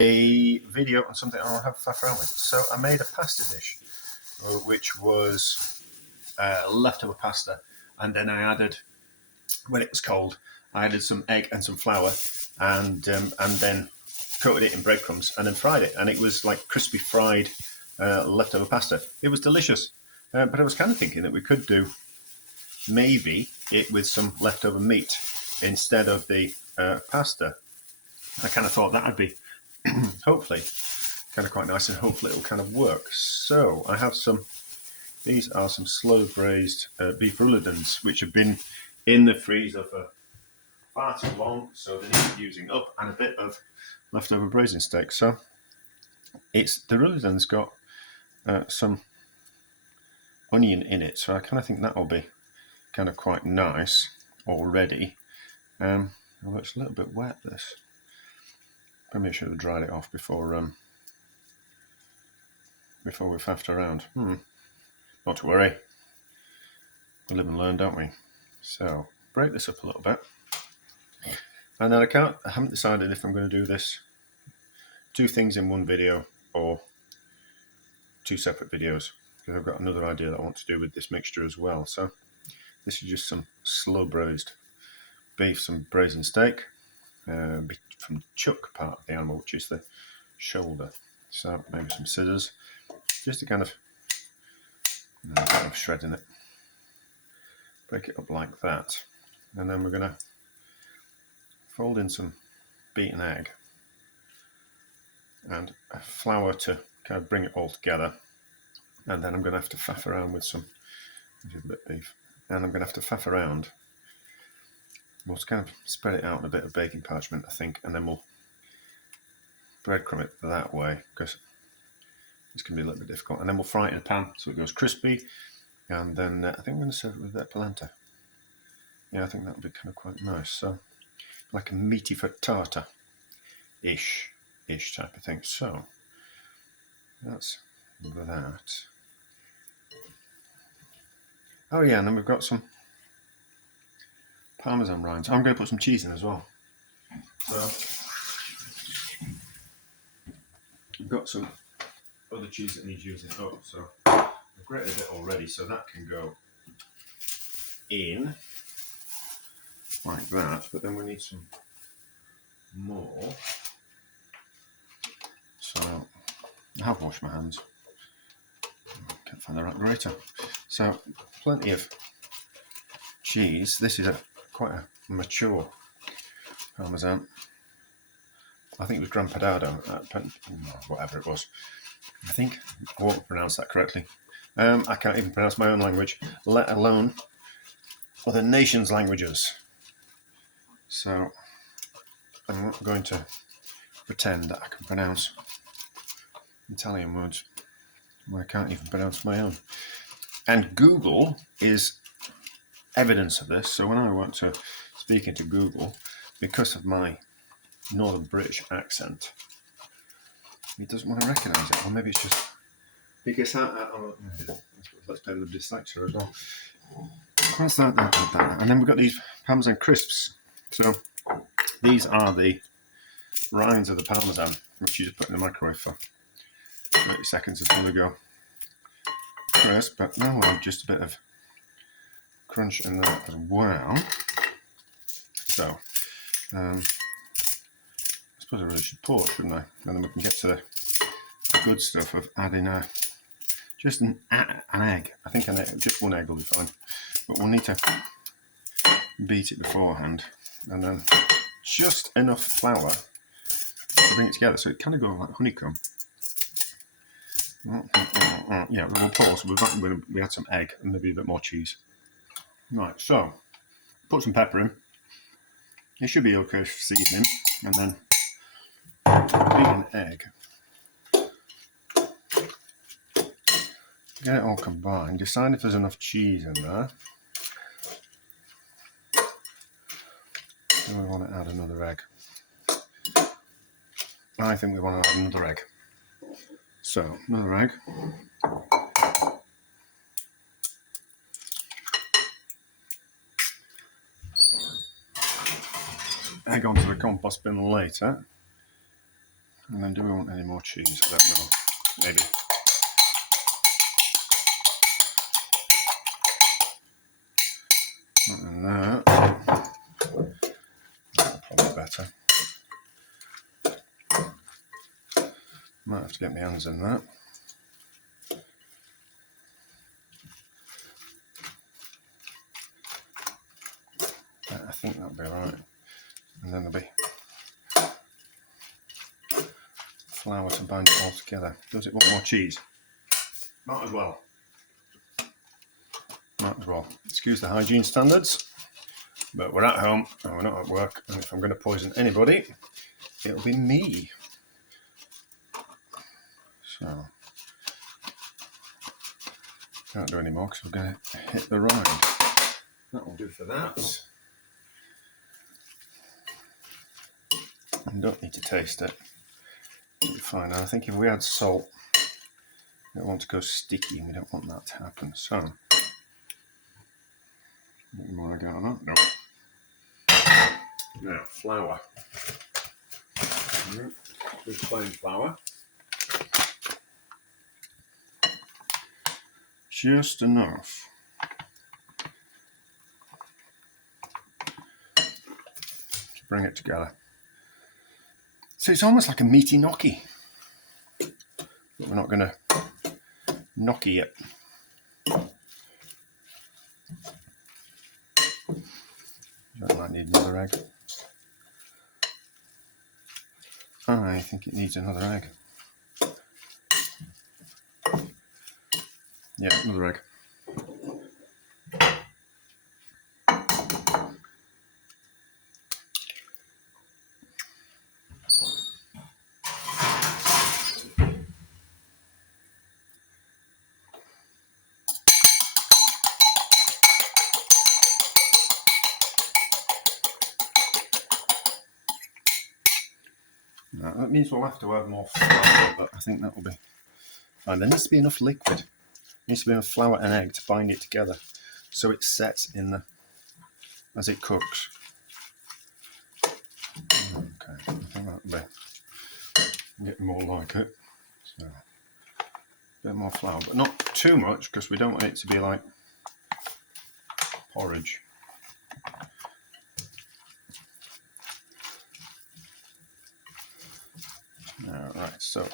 a video on something I'll have faff around with. So I made a pasta dish, which was leftover pasta, and then I added, when it was cold, I added some egg and some flour, and then coated it in breadcrumbs, and then fried it, and it was like crispy fried leftover pasta. It was delicious, but I was kind of thinking that we could do maybe it with some leftover meat instead of the pasta. I kind of thought that would be hopefully kind of quite nice, and hopefully it'll kind of work. So I have some, these are some slow braised beef roulades, which have been in the freezer for far too long, so they need using up, and a bit of leftover braising steak. So it's, the rouladen's got some onion in it, so I kind of think that'll be kind of quite nice already. Although it's a little bit wet, this. Maybe I should have dried it off before we faffed around. Not to worry. We live and learn, don't we? So break this up a little bit, and then I haven't decided if I'm going to do this 2 things in one video or 2 separate videos, because I've got another idea that I want to do with this mixture as well. So this is just some slow braised beef, some braising steak from the chuck part of the animal, which is the shoulder. So maybe some scissors, just to kind of shredding it. Break it up like that, and then we're going to fold in some beaten egg and flour to kind of bring it all together. And then I'm going to have to faff around with some, a bit of beef, and I'm going to have to faff around. We'll kind of spread it out in a bit of baking parchment, I think, and then we'll breadcrumb it that way, because it's going to be a little bit difficult. And then we'll fry it in a pan so it goes crispy, and then I think I'm going to serve it with that polenta. Yeah, I think that'll be kind of quite nice. So, like a meaty frittata-ish type of thing. So, that's that. Oh yeah, and then we've got some Parmesan rinds. I'm going to put some cheese in as well. So I've got some other cheese that needs using up. So I've grated a bit already, so that can go in like that. But then we need some more. So I have washed my hands. Can't find the right grater. So plenty of cheese. This is quite a mature Parmesan. I think it was Gran Padano, whatever it was. I think I won't pronounce that correctly. I can't even pronounce my own language, let alone other nations' languages. So I'm not going to pretend that I can pronounce Italian words. I can't even pronounce my own. And Google is evidence of this. So when I went to speaking to Google, because of my Northern British accent, he doesn't want to recognise it. Or maybe it's just because let's play with the dyslexia as well. What's that? And then we've got these Parmesan crisps. So these are the rinds of the Parmesan, which you just put in the microwave for 30 seconds until they go crisp. But now we'll have just a bit of crunch in there as well. So I suppose I really should pour, shouldn't I? And then we can get to the good stuff of adding just an egg. I think just one egg will be fine. But we'll need to beat it beforehand, and then just enough flour to bring it together, so it kind of goes like honeycomb. Yeah, we'll pause. We add some egg and maybe a bit more cheese. Right, so put some pepper in. It should be okay for seasoning, and then beat an egg. Get it all combined. Decide if there's enough cheese in there. Do we want to add another egg? I think we want to add another egg. So, another egg. Egg onto the compost bin later. And then do we want any more cheese? I don't know. Maybe. And that. That's probably better. Might have to get my hands in that. I think that'll be alright. And then there'll be flour to bind it all together. Does it want more cheese? Might as well. Might as well. Excuse the hygiene standards, but we're at home and we're not at work, and if I'm going to poison anybody, it'll be me. So, can't do any more because we're going to hit the rind. That will do for that. You don't need to taste it. It'll be fine. And I think if we add salt, we don't want to go sticky, and we don't want that to happen. So, what more I got on that? No. Now, flour. Just plain flour. Just enough. To bring it together. So it's almost like a meaty gnocchi. But we're not going to gnocchi it. That might need another egg. I think it needs another egg. Yeah, another egg. Now, that means we'll have to add more flour, but I think that will be fine. There needs to be enough liquid. There needs to be enough flour and egg to bind it together so it sets in the as it cooks. Okay, I think that'll be getting more like it. So, a bit more flour, but not too much because we don't want it to be like porridge. Alright, so,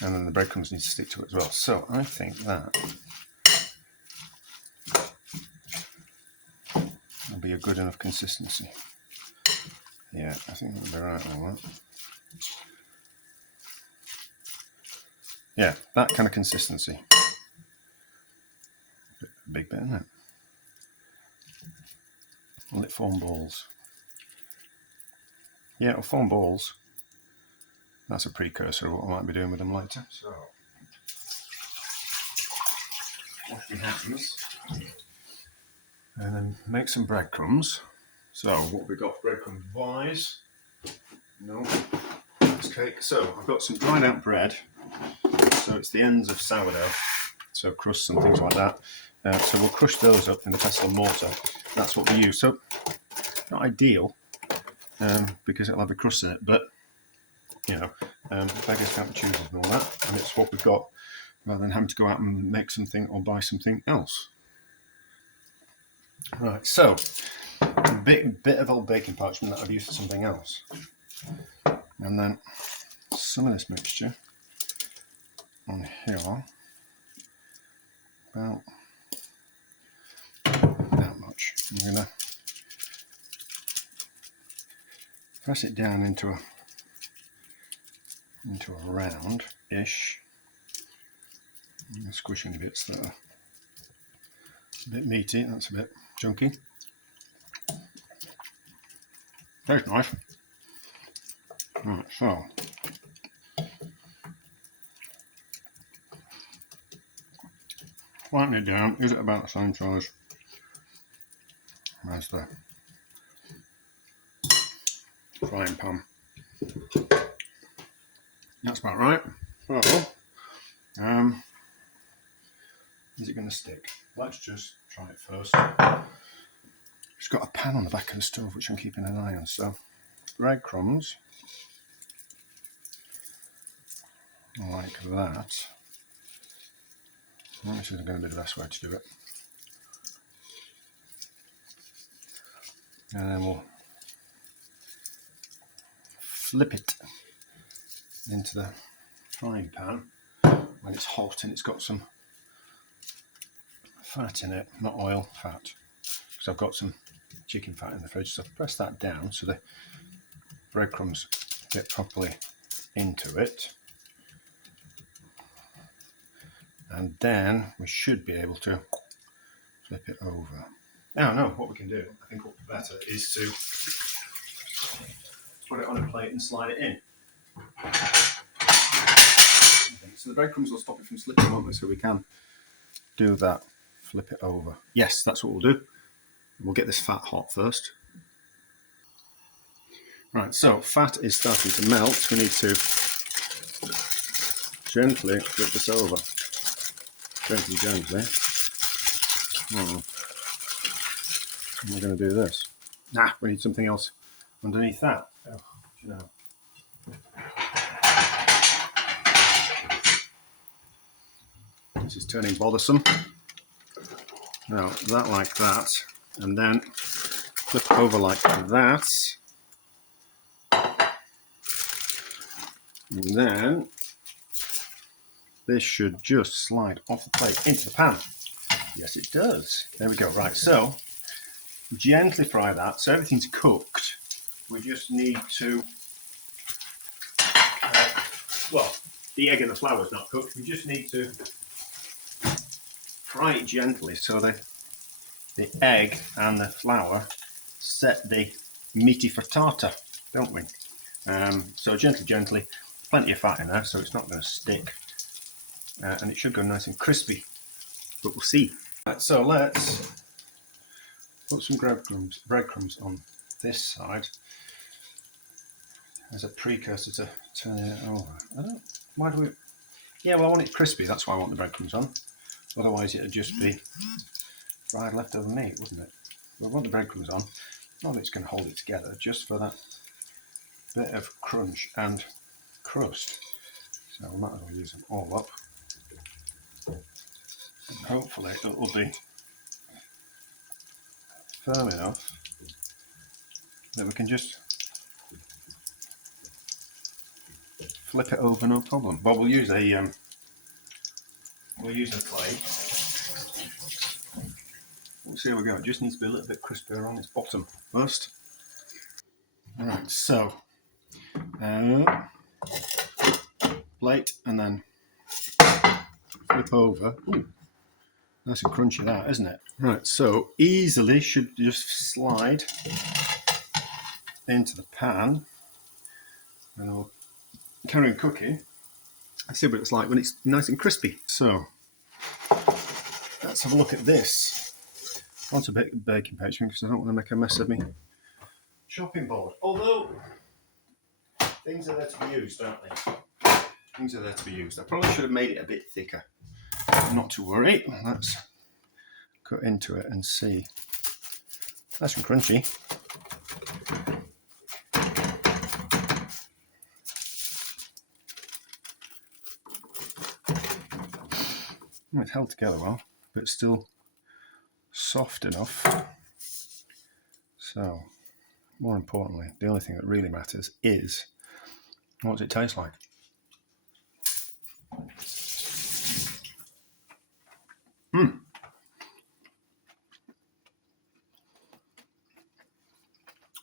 and then the breadcrumbs need to stick to it as well. So I think that will be a good enough consistency. Yeah, I think that'll be right on that. Yeah, that kind of consistency. A big bit, isn't it? Will it form balls? Yeah, it'll form balls. That's a precursor of what I might be doing with them later. So, wash my hands. And then make some breadcrumbs. So, what have we got breadcrumbs wise? No, that's cake. So, I've got some dried out bread. So, it's the ends of sourdough. So, crusts and things like that. So, we'll crush those up in the pestle and mortar. That's what we use. So, not ideal because it'll have a crust in it, but you know, beggars can't be choosers and all that, and it's what we've got rather than having to go out and make something or buy something else. Right, so a bit of old baking parchment that I've used for something else, and then some of this mixture on here, about that much. I'm going to press it down into a round-ish, squishing bits that are a bit meaty, that's a bit chunky. Tastes nice. Right, so flatten it down. Is it about the same size as the frying pan? That's about right. So, is it going to stick? Let's just try it first. It's got a pan on the back of the stove which I'm keeping an eye on. So, breadcrumbs. like that. Well, this isn't going to be the best way to do it. And then we'll flip it into the frying pan when it's hot and it's got some fat in it, not oil, fat. Because I've got some chicken fat in the fridge, so press that down so the breadcrumbs get properly into it. And then we should be able to flip it over. Now, no, what we can do, I think what's better, is to put it on a plate and slide it in. So the breadcrumbs will stop it from slipping, won't they? So we can do that, flip it over. Yes, that's what we'll do. We'll get this fat hot first. Right, so fat is starting to melt. We need to gently flip this over. Gently. Oh. And we're going to do this. Nah, we need something else underneath that. Oh, you know. This is turning bothersome. Now, that like that, and then flip over like that. And then this should just slide off the plate into the pan. Yes, it does. There we go. Right, so gently fry that. So everything's cooked. We just need to, well, the egg and the flour is not cooked. We just need to fry it gently so the egg and the flour set the meaty frittata, don't we? So gently, plenty of fat in there, so it's not going to stick. And it should go nice and crispy, but we'll see. Right, so let's put some breadcrumbs on this side as a precursor to turning it over. Why do we? Yeah, well, I want it crispy. That's why I want the breadcrumbs on. Otherwise, it'd just be fried leftover meat, wouldn't it? So I want the breadcrumbs on. Not that it's going to hold it together, just for that bit of crunch and crust. So we might as well use them all up. And hopefully, it will be firm enough that we can just flip it over, no problem. But we'll use a plate. We'll see how we go. It just needs to be a little bit crispier on its bottom first. All right, so plate and then flip over. Ooh, nice and crunchy that, isn't it? Right, so easily should just slide into the pan, and we'll carry on cooking and see what it's like when it's nice and crispy. So let's have a look at this. I want a bit of baking parchment because I don't want to make a mess of me chopping board. Although things are there to be used, aren't they? Things are there to be used. I probably should have made it a bit thicker. Not to worry. Let's cut into it and see. Nice and crunchy. It's held together well, but still soft enough. So, more importantly, the only thing that really matters is what does it taste like?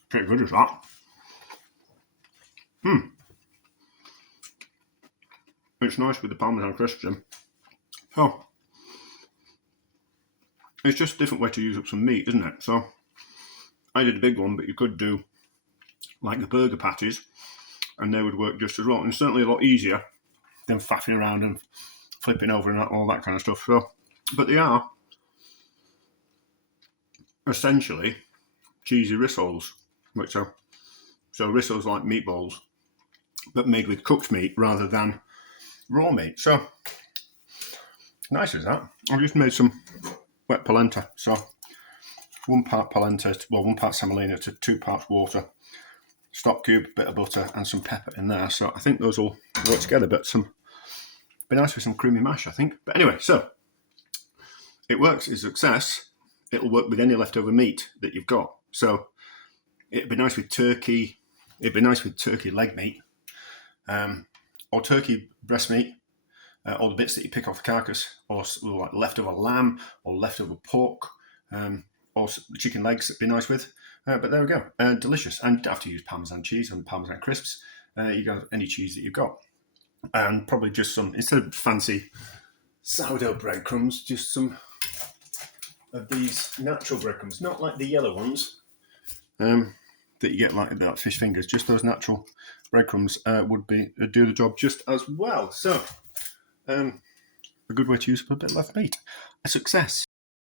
Pretty good as that. It's nice with the Parmesan crisps in. Oh, it's just a different way to use up some meat, isn't it? So, I did a big one, but you could do like the burger patties, and they would work just as well. And certainly a lot easier than faffing around and flipping over and all that kind of stuff. So, but they are essentially cheesy rissoles, which are so rissoles like meatballs, but made with cooked meat rather than raw meat. So nice as that. I've just made some wet polenta. So 1 part polenta, well, 1 part semolina to 2 parts water, stock cube, bit of butter, and some pepper in there. So I think those will work together. But some Be nice with some creamy mash, I think. But anyway, so it works. It's a success. It'll work with any leftover meat that you've got. So it'd be nice with turkey. It'd be nice with turkey leg meat, or turkey breast meat, or the bits that you pick off the carcass, or like leftover lamb or leftover pork, or chicken legs. It'd be nice with. But there we go. Delicious. And you don't have to use Parmesan cheese and Parmesan crisps. You got any cheese that you've got. And probably just some, instead of fancy sourdough breadcrumbs, just some of these natural breadcrumbs, not like the yellow ones that you get like fish fingers. Just those natural breadcrumbs would do the job just as well. So a good way to use up a bit left meat. A success.